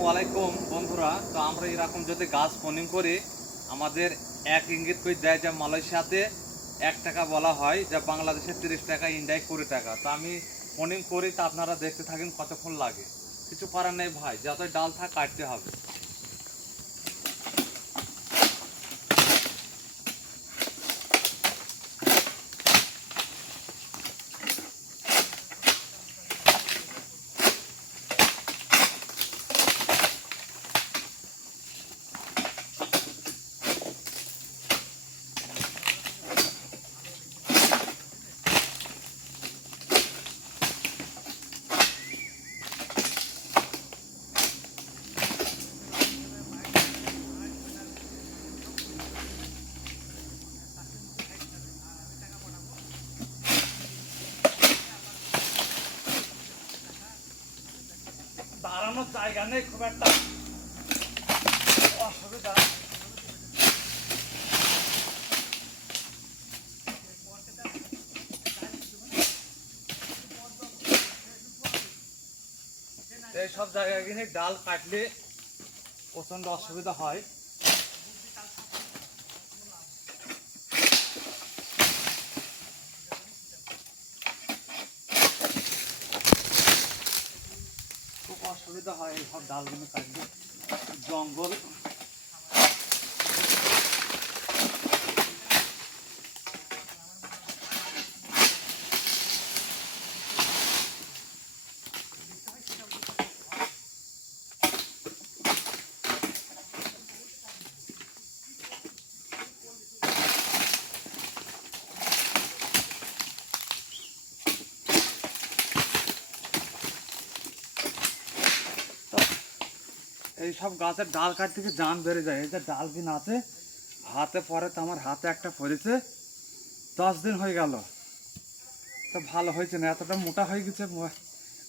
আসসালামু আলাইকুম বন্ধুরা। তো আমরা এরকম যদি গাছ ফোনিং করি, আমাদের এক ইঙ্গিত করে দেয় যে মালয়েশিয়াতে 1 টাকা বলা হয়, যা বাংলাদেশে 30 টাকা, ইন্ডিয়ায় 20 টাকা। তো আমি ফোনিং করি, তা আপনারা দেখতে থাকেন কতক্ষণ লাগে। কিছু করার নেই ভাই, যতই ডাল থাক কাটতে হবে। দাঁড়ানোর জায়গা নেই, খুব একটা অসুবিধা। এইসব জায়গায় কিনে ডাল কাটলে প্রচণ্ড অসুবিধা হয়। খুব অসুবিধা হয় এইসব ডালগুলো কাটলে, জঙ্গল। এইসব গাছের ডাল কাটতে গিয়ে জান বেড়ে যায়। এই যে ডাল কিন আছে হাতে পরে, তো আমার হাতে একটা পড়েছে, 10 দিন হয়ে গেল। তো ভালো হয়েছে না, এতটা মোটা হয়ে গেছে।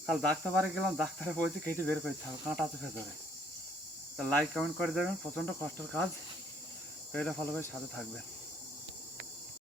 কাল ডাক্তারবারে গেলাম, ডাক্তারে বলছে কেটে বের করতে হবে, কাঁটা আছে ভেতরে। তো লাইক কমেন্ট করে দেবেন, প্রচণ্ড কষ্টের কাজ। এটা ফলো করে সাথে থাকবেন।